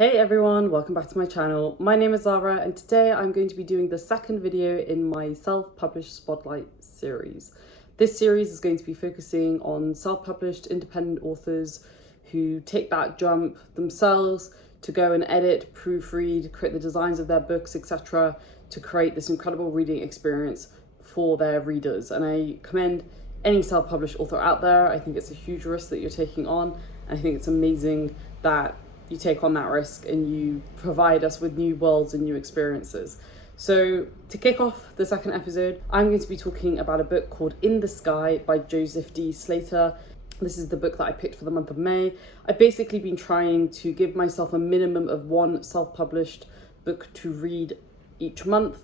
Hey everyone, welcome back to my channel. My name is Zara and today I'm going to be doing the second video in my self-published spotlight series. This series is going to be focusing on self-published independent authors who take that jump themselves to go and edit, proofread, create the designs of their books, etc. to create this incredible reading experience for their readers. And I commend any self-published author out there. I think it's a huge risk that you're taking on, and I think it's amazing that you take on that risk and you provide us with new worlds and new experiences. So to kick off the second episode, I'm going to be talking about a book called In the Sky by Joseph D. Slater. This is the book that I picked for the month of May. I've basically been trying to give myself a minimum of one self-published book to read each month.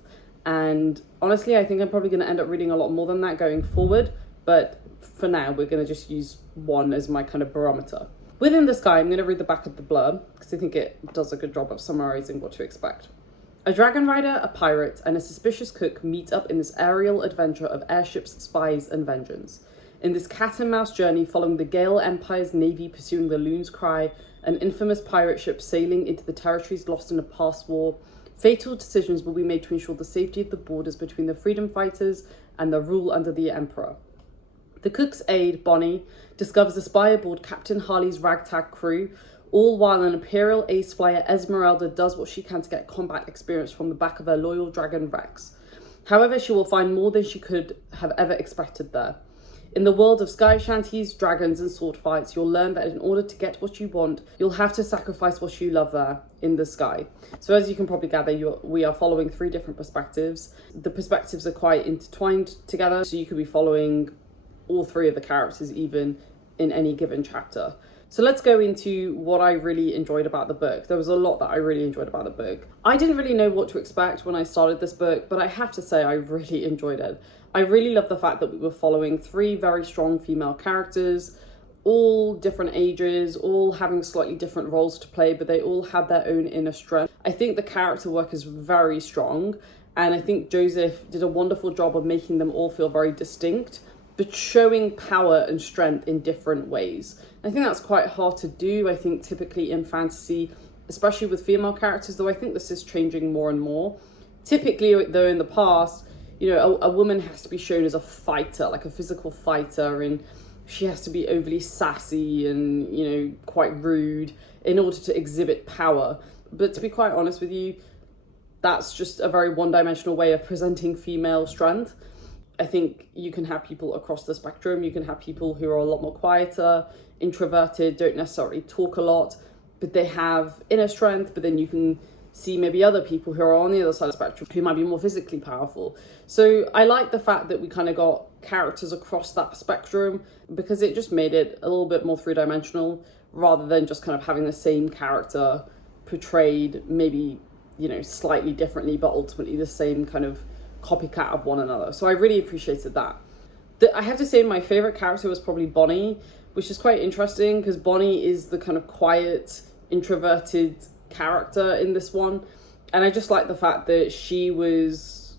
And honestly, I think I'm probably going to end up reading a lot more than that going forward. But for now, we're going to just use one as my kind of barometer. Within the Sky, I'm going to read the back of the blurb because I think it does a good job of summarizing what to expect. A dragon rider, a pirate, and a suspicious cook meet up in this aerial adventure of airships, spies, and vengeance. In this cat-and-mouse journey following the Gale Empire's navy pursuing the Loon's Cry, an infamous pirate ship sailing into the territories lost in a past war, fatal decisions will be made to ensure the safety of the borders between the freedom fighters and the rule under the Emperor. The cook's aide, Bonnie, discovers a spy aboard Captain Harley's ragtag crew, all while an Imperial ace flyer Esmeralda does what she can to get combat experience from the back of her loyal dragon Rex. However, she will find more than she could have ever expected there. In the world of sky shanties, dragons and sword fights, you'll learn that in order to get what you want, you'll have to sacrifice what you love there in the sky. So as you can probably gather, we are following three different perspectives. The perspectives are quite intertwined together, so you could be following all three of the characters even in any given chapter. So let's go into what I really enjoyed about the book. There was a lot that I really enjoyed about the book. I didn't really know what to expect when I started this book, but I have to say I really enjoyed it. I really love the fact that we were following three very strong female characters, all different ages, all having slightly different roles to play, but they all had their own inner strength. I think the character work is very strong, and I think Joseph did a wonderful job of making them all feel very distinct, but showing power and strength in different ways. I think that's quite hard to do. I think typically in fantasy, especially with female characters, though I think this is changing more and more. Typically, though, in the past, you know, a woman has to be shown as a fighter, like a physical fighter, and she has to be overly sassy and, you know, quite rude in order to exhibit power. But to be quite honest with you, that's just a very one-dimensional way of presenting female strength. I think you can have people across the spectrum. You can have people who are a lot more quieter, introverted, don't necessarily talk a lot, but they have inner strength. But then you can see maybe other people who are on the other side of the spectrum who might be more physically powerful. So I like the fact that we kind of got characters across that spectrum because it just made it a little bit more three-dimensional rather than just kind of having the same character portrayed maybe, you know, slightly differently, but ultimately the same kind of copycat of one another. So I really appreciated that. I have to say my favorite character was probably Bonnie, which is quite interesting because Bonnie is the kind of quiet, introverted character in this one. And I just like the fact that she was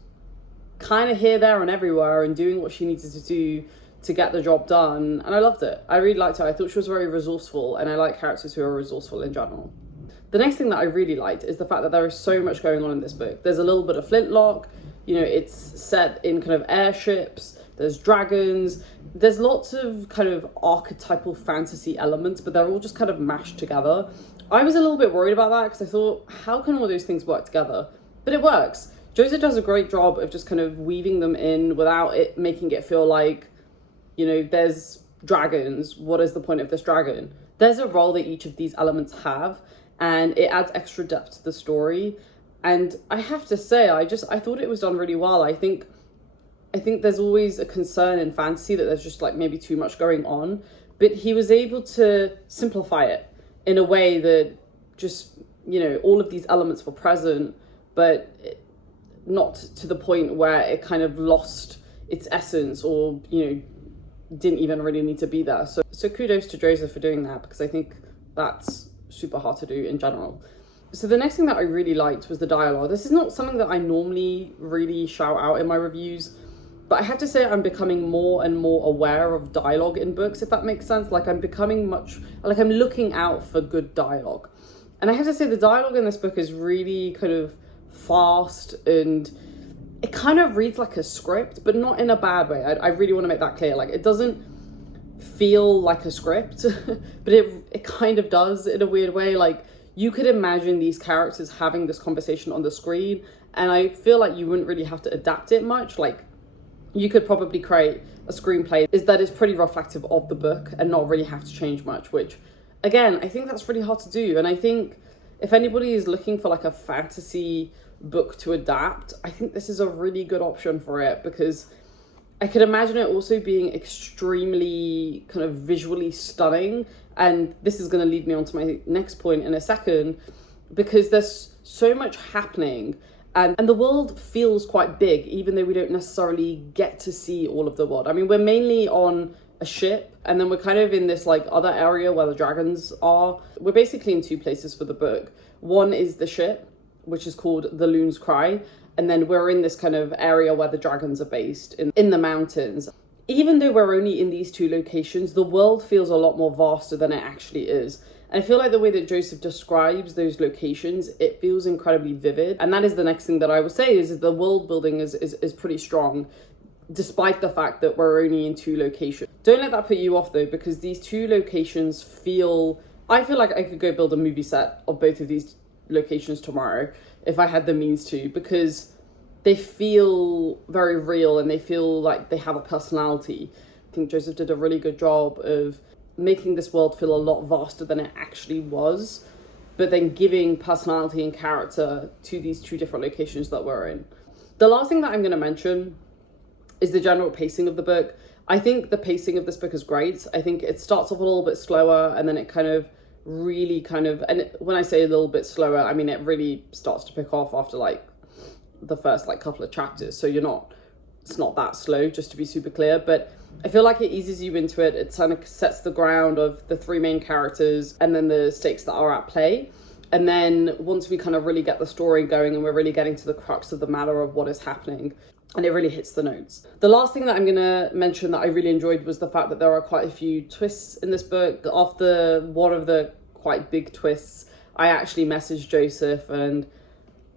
kind of here, there and everywhere and doing what she needed to do to get the job done. And I loved it. I really liked her. I thought she was very resourceful, and I like characters who are resourceful in general. The next thing that I really liked is the fact that there is so much going on in this book. There's a little bit of flintlock. You know, it's set in kind of airships, there's dragons, there's lots of kind of archetypal fantasy elements, but they're all just kind of mashed together. I was a little bit worried about that because I thought, how can all those things work together? But it works. Joseph does a great job of just kind of weaving them in without it making it feel like, you know, there's dragons. What is the point of this dragon? There's a role that each of these elements have, and it adds extra depth to the story. And I have to say, I thought it was done really well. I think there's always a concern in fantasy that there's just like maybe too much going on, but he was able to simplify it in a way that just, you know, all of these elements were present, but not to the point where it kind of lost its essence or, you know, didn't even really need to be there. So kudos to Joseph for doing that, because I think that's super hard to do in general. So the next thing that I really liked was the dialogue. This is not something that I normally really shout out in my reviews, but I have to say I'm becoming more and more aware of dialogue in books, if that makes sense. Like I'm becoming I'm looking out for good dialogue. And I have to say, the dialogue in this book is really kind of fast, and it kind of reads like a script, but not in a bad way. I really want to make that clear. Like, it doesn't feel like a script, but it kind of does in a weird way. Like, you could imagine these characters having this conversation on the screen, and I feel like you wouldn't really have to adapt it much. Like, you could probably create a screenplay that is pretty reflective of the book and not really have to change much, which, again, I think that's really hard to do. And I think if anybody is looking for like a fantasy book to adapt, I think this is a really good option for it, because I could imagine it also being extremely kind of visually stunning. And this is going to lead me on to my next point in a second, because there's so much happening, and the world feels quite big, even though we don't necessarily get to see all of the world. I mean, we're mainly on a ship, and then we're kind of in this like other area where the dragons are. We're basically in two places for the book. One is the ship, which is called the Loon's Cry, and then we're in this kind of area where the dragons are based in the mountains. Even though we're only in these two locations, the world feels a lot more vaster than it actually is. And I feel like the way that Joseph describes those locations, it feels incredibly vivid. And that is the next thing that I would say, is the world building is pretty strong, despite the fact that we're only in two locations. Don't let that put you off though, because these two locations I feel like I could go build a movie set of both of these locations tomorrow if I had the means to, because they feel very real and they feel like they have a personality. I think Joseph did a really good job of making this world feel a lot vaster than it actually was, but then giving personality and character to these two different locations that we're in. The last thing that I'm going to mention is the general pacing of the book. I think the pacing of this book is great. I think it starts off a little bit slower, and then it kind of really and when I say a little bit slower, I mean it really starts to pick off after like the first like couple of chapters. So it's not that slow, just to be super clear, but I feel like it eases you into it. It kind of sets the ground of the three main characters and then the stakes that are at play. And then once we kind of really get the story going and we're really getting to the crux of the matter of what is happening, and it really hits the notes. The last thing that I'm going to mention that I really enjoyed was the fact that there are quite a few twists in this book. After one of the quite big twists, I actually messaged Joseph and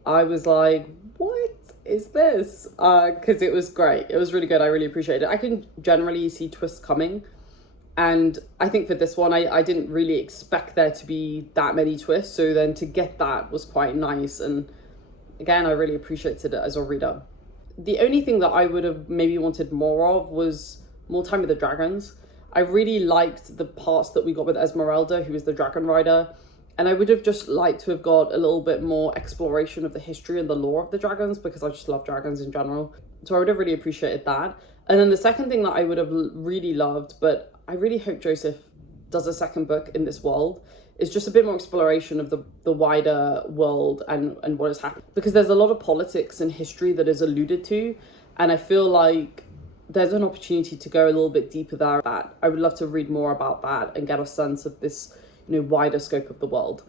I was like, what is this? Because it was great. It was really good. I really appreciated it. I can generally see twists coming. And I think for this one, I didn't really expect there to be that many twists. So then to get that was quite nice. And again, I really appreciated it as a reader. The only thing that I would have maybe wanted more of was more time with the dragons. I really liked the parts that we got with Esmeralda, who is the dragon rider. And I would have just liked to have got a little bit more exploration of the history and the lore of the dragons, because I just love dragons in general. So I would have really appreciated that. And then the second thing that I would have really loved, but I really hope Joseph does a second book in this world, is just a bit more exploration of the wider world and what has happened. Because there's a lot of politics and history that is alluded to. And I feel like there's an opportunity to go a little bit deeper there. That I would love to read more about that and get a sense of this, wider scope of the world.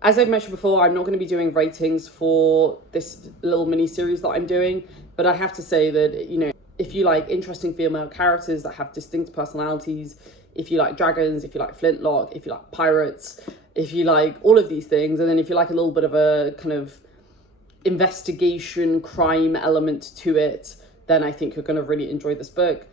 As I've mentioned before, I'm not going to be doing ratings for this little mini series that I'm doing, but I have to say that, if you like interesting female characters that have distinct personalities, if you like dragons, if you like flintlock, if you like pirates, if you like all of these things, and then if you like a little bit of a kind of investigation crime element to it, then I think you're going to really enjoy this book.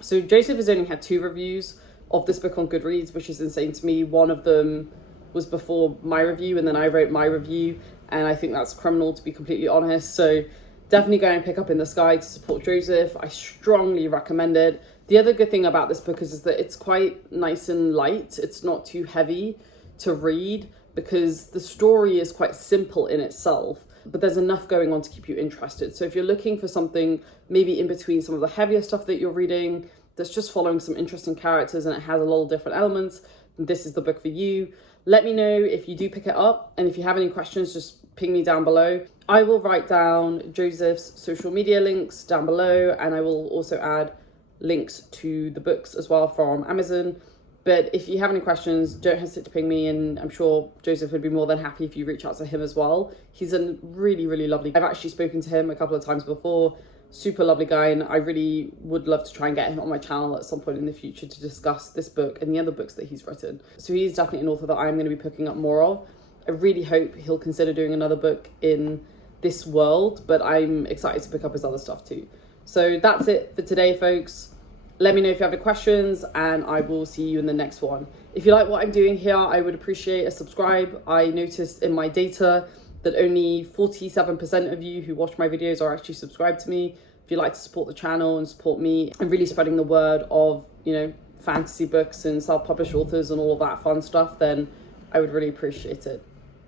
So Joseph has only had 2 reviews of this book on Goodreads, which is insane to me. One of them was before my review, and then I wrote my review, and I think that's criminal, to be completely honest. So definitely go and pick up In the Sky to support Joseph. I strongly recommend it. The other good thing about this book is that it's quite nice and light. It's not too heavy to read because the story is quite simple in itself, but there's enough going on to keep you interested. So if you're looking for something maybe in between some of the heavier stuff that you're reading, that's just following some interesting characters and it has a lot of different elements, this is the book for you. Let me know if you do pick it up, and if you have any questions, just ping me down below. I will write down Joseph's social media links down below, and I will also add links to the books as well from Amazon. But if you have any questions, don't hesitate to ping me, and I'm sure Joseph would be more than happy if you reach out to him as well. He's a really, really lovely guy. I've actually spoken to him a couple of times before. Super lovely guy, and I really would love to try and get him on my channel at some point in the future to discuss this book and the other books that he's written. So he's definitely an author that I'm going to be picking up more of. I really hope he'll consider doing another book in this world, but I'm excited to pick up his other stuff too. So that's it for today, folks. Let me know if you have any questions, and I will see you in the next one. If you like what I'm doing here, I would appreciate a subscribe. I noticed in my data that only 47% of you who watch my videos are actually subscribed to me. If you'd like to support the channel and support me and really spreading the word of, you know, fantasy books and self-published authors and all of that fun stuff, then I would really appreciate it.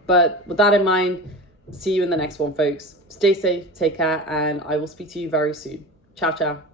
But with that in mind, see you in the next one, folks. Stay safe, take care, and I will speak to you very soon. Ciao, ciao.